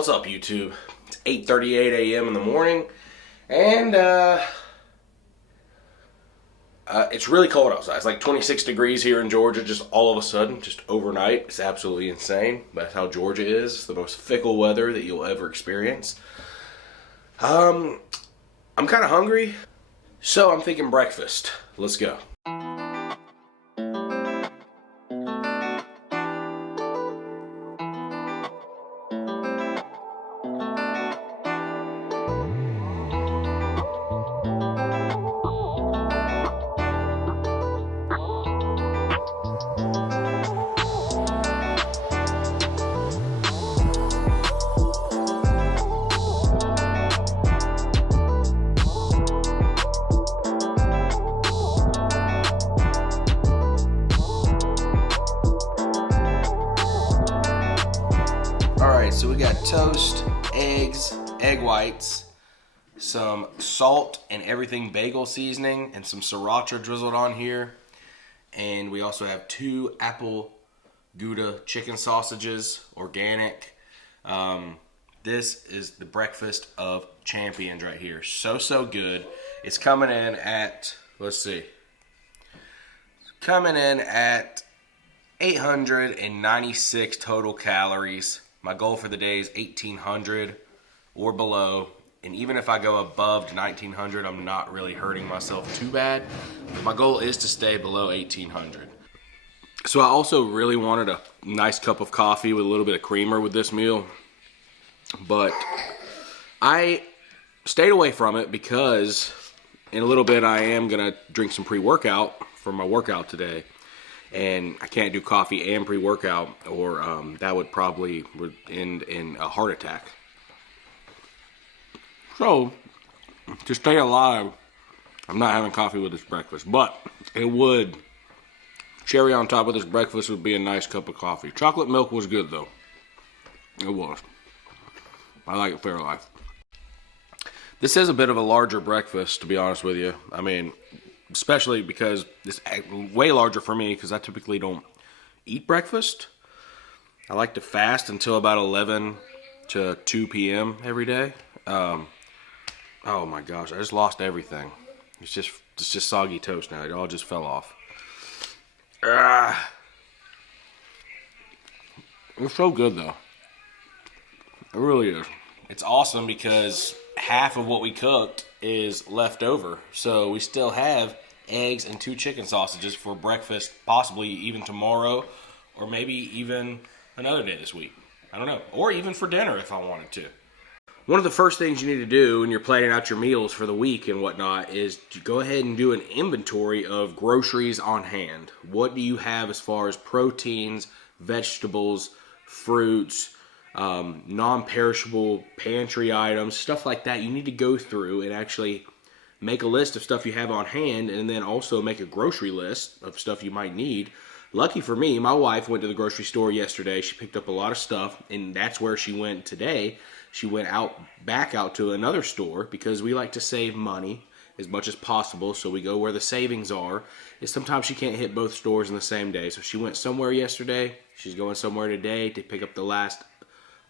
What's up, YouTube? It's 8:38 a.m. in the morning, and it's really cold outside. It's like 26 degrees here in Georgia, just all of a sudden, just overnight. It's absolutely insane. That's how Georgia is. It's the most fickle weather that you'll ever experience. I'm kind of hungry, so I'm thinking breakfast. Let's go. So we got toast, eggs, egg whites, some salt and everything bagel seasoning, and some sriracha drizzled on here. And we also have 2 apple Gouda chicken sausages, organic. This is the breakfast of champions right here. So good. It's coming in at, let's see, coming in at 896 total calories. My goal for the day is 1,800 or below. And even if I go above 1,900, I'm not really hurting myself too bad. But my goal is to stay below 1,800. So I also really wanted a nice cup of coffee with a little bit of creamer with this meal. But I stayed away from it because in a little bit I am going to drink some pre-workout for my workout today. And I can't do coffee and pre-workout, or that would probably end in a heart attack. So, to stay alive, I'm not having coffee with this breakfast. But it would, cherry on top of this breakfast would be a nice cup of coffee. Chocolate milk was good, though. It was. I like it Fairlife. This is a bit of a larger breakfast, to be honest with you. I mean, especially because it's way larger for me because I typically don't eat breakfast. I like to fast until about 11 to 2 p.m. every day. Oh my gosh, I just lost everything. It's just soggy toast now. It all just fell off. It's so good though. It really is. It's awesome because half of what we cooked is left over. So we still have eggs and 2 chicken sausages for breakfast, possibly even tomorrow, or maybe even another day this week. I don't know. Or even for dinner if I wanted to. One of the first things you need to do when you're planning out your meals for the week and whatnot is to go ahead and do an inventory of groceries on hand. What do you have as far as proteins, vegetables, fruits, non-perishable pantry items, stuff like that. You need to go through and actually make a list of stuff you have on hand, and then also make a grocery list of stuff you might need. Lucky for me, my wife went to the grocery store yesterday. She picked up a lot of stuff, and that's where she went today. She went back out to another store because we like to save money as much as possible, so we go where the savings are. And sometimes she can't hit both stores in the same day, so she went somewhere yesterday. She's going somewhere today to pick up the last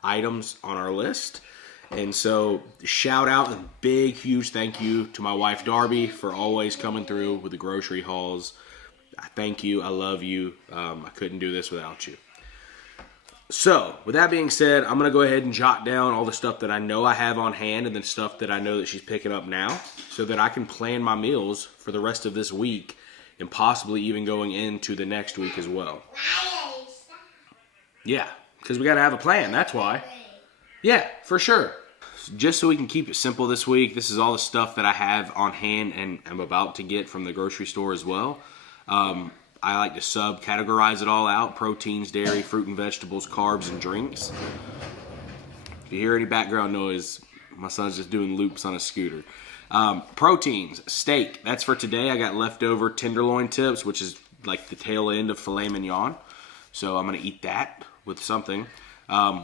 items on our list. And so shout out and big huge thank you to my wife Darby for always coming through with the grocery hauls. I thank you. I love you. I couldn't do this without you. So with that being said, I'm going to go ahead and jot down all the stuff that I know I have on hand and then stuff that I know that she's picking up now so that I can plan my meals for the rest of this week and possibly even going into the next week as well. Yeah, because we got to have a plan. That's why. Yeah, for sure. Just so we can keep it simple this week, this is all the stuff that I have on hand and I'm about to get from the grocery store as well. I like to categorize it all out: proteins, dairy, fruit and vegetables, carbs, and drinks. If you hear any background noise, my son's just doing loops on a scooter. Proteins, steak, that's for today. I got leftover tenderloin tips, which is like the tail end of filet mignon. So I'm going to eat that with something.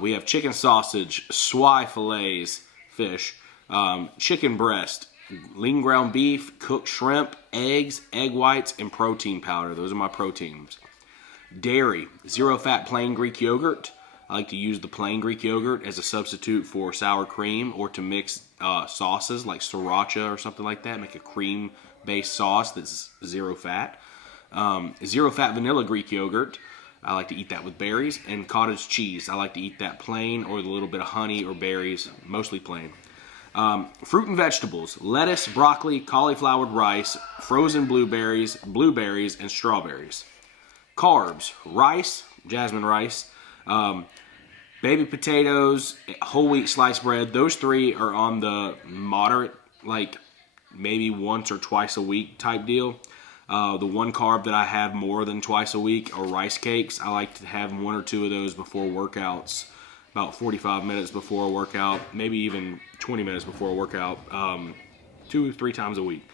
We have chicken sausage, swai fillets, fish, chicken breast, lean ground beef, cooked shrimp, eggs, egg whites, and protein powder. Those are my proteins. Dairy, zero fat plain Greek yogurt, I like to use the plain Greek yogurt as a substitute for sour cream, or to mix sauces like sriracha or something like that. Make a cream-based sauce that's zero fat. Zero fat vanilla Greek yogurt. I like to eat that with berries. And cottage cheese. I like to eat that plain or with a little bit of honey or berries, mostly plain. Fruit and vegetables: lettuce, broccoli, cauliflowered rice, frozen blueberries, and strawberries. Carbs: rice, jasmine rice, baby potatoes, whole wheat sliced bread. Those three are on the moderate, like maybe once or twice a week type deal. The one carb that I have more than twice a week are rice cakes. I like to have one or two of those before workouts, about 45 minutes before a workout, maybe even 20 minutes before a workout, 2-3 times a week.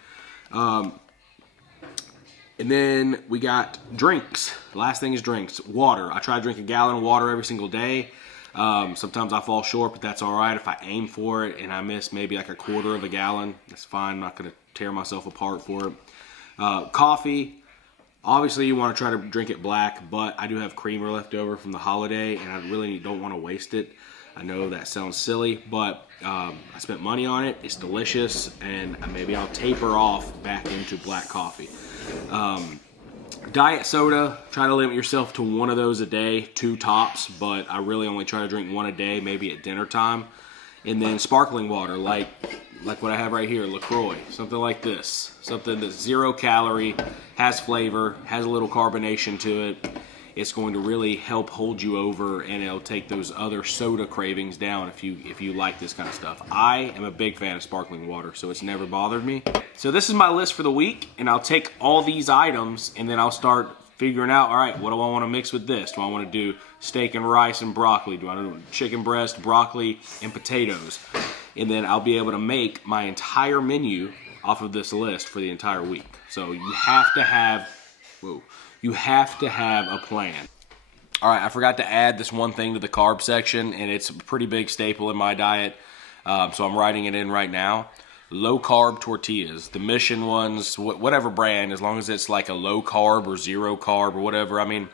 And then we got drinks. The last thing is drinks. Water. I try to drink a gallon of water every single day. Sometimes I fall short, but that's all right. If I aim for it and I miss maybe like a quarter of a gallon, that's fine. I'm not going to tear myself apart for it. Coffee. Obviously, you want to try to drink it black, but I do have creamer left over from the holiday, and I really don't want to waste it. I know that sounds silly, but I spent money on it. It's delicious, and maybe I'll taper off back into black coffee. Diet soda, try to limit yourself to one of those a day, 2 tops, but I really only try to drink one a day, maybe at dinner time. And then sparkling water, like what I have right here, LaCroix, something like this. Something that's 0 calorie, has flavor, has a little carbonation to it. It's going to really help hold you over, and it'll take those other soda cravings down if you like this kind of stuff. I am a big fan of sparkling water, so it's never bothered me. So this is my list for the week, and I'll take all these items, and then I'll start figuring out, all right, what do I want to mix with this? Do I want to do steak and rice and broccoli? Do I want to do chicken breast, broccoli, and potatoes? And then I'll be able to make my entire menu off of this list for the entire week. So you have to have, a plan. All right, I forgot to add this one thing to the carb section, and it's a pretty big staple in my diet, so I'm writing it in right now. Low carb tortillas, the Mission ones, whatever brand, as long as it's like a low carb or 0 carb or whatever. I mean,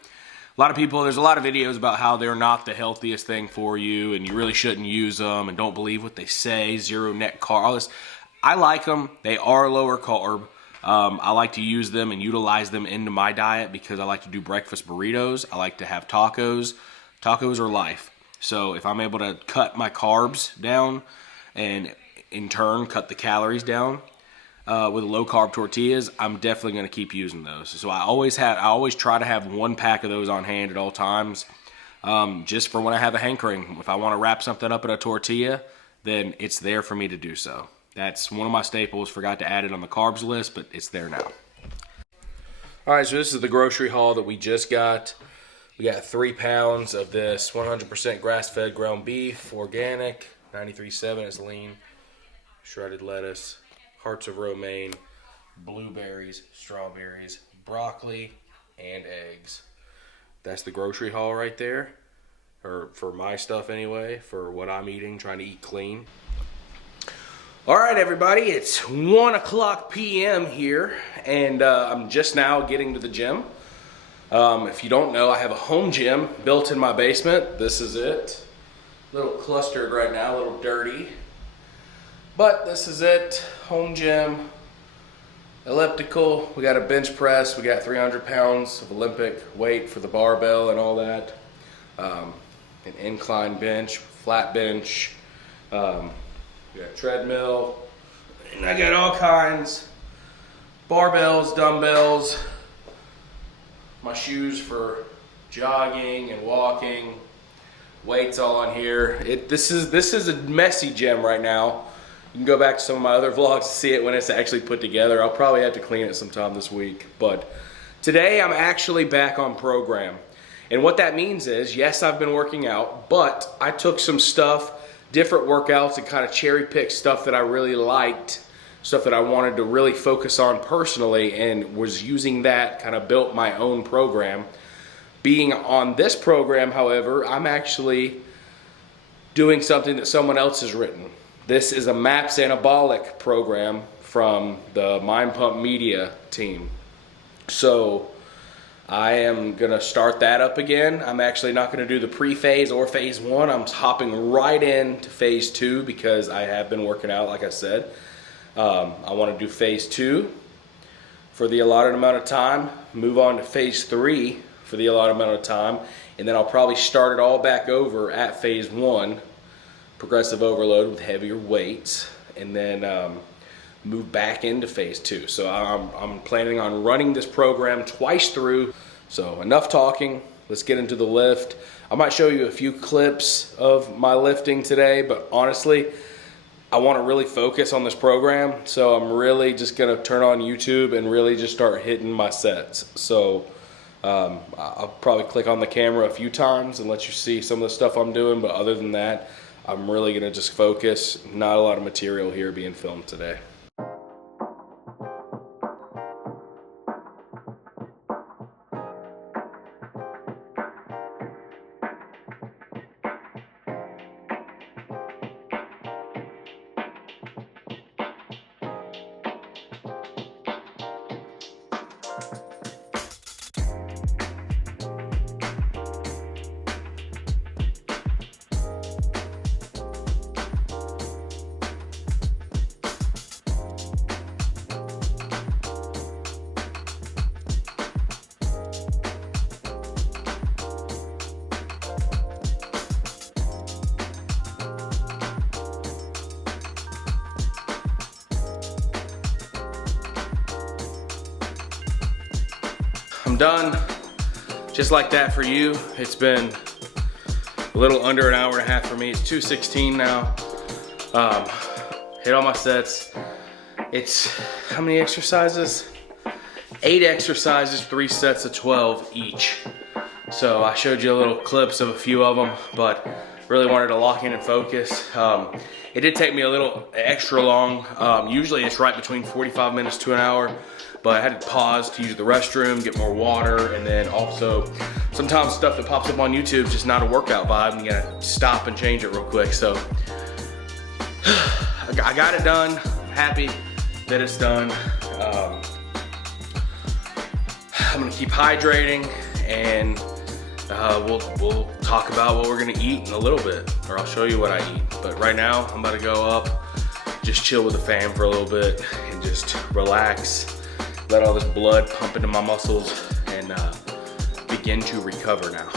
there's a lot of videos about how they're not the healthiest thing for you, and you really shouldn't use them, and don't believe what they say, 0 net carb, all this. I like them. They are lower carb. I like to use them and utilize them into my diet because I like to do breakfast burritos. I like to have tacos. Tacos are life. So if I'm able to cut my carbs down and in turn cut the calories down with low carb tortillas, I'm definitely going to keep using those. So I always try to have 1 pack of those on hand at all times, just for when I have a hankering. If I want to wrap something up in a tortilla, then it's there for me to do so. That's one of my staples. Forgot to add it on the carbs list, but it's there now. All right, so this is the grocery haul that we just got. We got 3 pounds of this 100% grass-fed ground beef, organic, 93.7 is lean, shredded lettuce, hearts of romaine, blueberries, strawberries, broccoli, and eggs. That's the grocery haul right there, or for my stuff anyway, for what I'm eating, trying to eat clean. All right, everybody, it's 1:00 p.m. here, and I'm just now getting to the gym. If you don't know, I have a home gym built in my basement. This is it. A little clustered right now, a little dirty. But this is it, home gym, elliptical. We got a bench press. We got 300 pounds of Olympic weight for the barbell and all that. An incline bench, flat bench. We got a treadmill, and I got all kinds. Barbells, dumbbells, my shoes for jogging and walking, weights all on here. This is a messy gym right now. You can go back to some of my other vlogs to see it when it's actually put together. I'll probably have to clean it sometime this week. But today I'm actually back on program. And what that means is, yes, I've been working out, but I took some stuff, different workouts, and kind of cherry picked stuff that I really liked, stuff that I wanted to really focus on personally, and was using that, kind of built my own program. Being on this program, however, I'm actually doing something that someone else has written. This is a MAPS anabolic program from the Mind Pump Media team. So I am gonna start that up again. I'm actually not gonna do the pre-phase or phase 1. I'm hopping right into phase 2 because I have been working out, like I said. I wanna do phase 2 for the allotted amount of time, move on to phase 3 for the allotted amount of time, and then I'll probably start it all back over at phase 1, progressive overload with heavier weights, and then move back into phase 2. So I'm planning on running this program twice through. So enough talking, let's get into the lift. I might show you a few clips of my lifting today, but honestly, I want to really focus on this program. So I'm really just gonna turn on YouTube and really just start hitting my sets. So I'll probably click on the camera a few times and let you see some of the stuff I'm doing, but other than that, I'm really gonna just focus. Not a lot of material here being filmed today. I'm done, just like that for you. It's been a little under an hour and a half for me. It's 2:16 now. Hit all my sets. It's, how many exercises? 8 exercises, 3 sets of 12 each. So I showed you a little clips of a few of them, but really wanted to lock in and focus. It did take me a little extra long. Usually it's right between 45 minutes to an hour, but I had to pause to use the restroom, get more water, and then also sometimes stuff that pops up on YouTube is just not a workout vibe, and you gotta stop and change it real quick. So I got it done. I'm happy that it's done. I'm gonna keep hydrating, and we'll talk about what we're gonna eat in a little bit, or I'll show you what I eat. But right now, I'm about to go up, just chill with the fam for a little bit, and just relax, let all this blood pump into my muscles, and begin to recover now.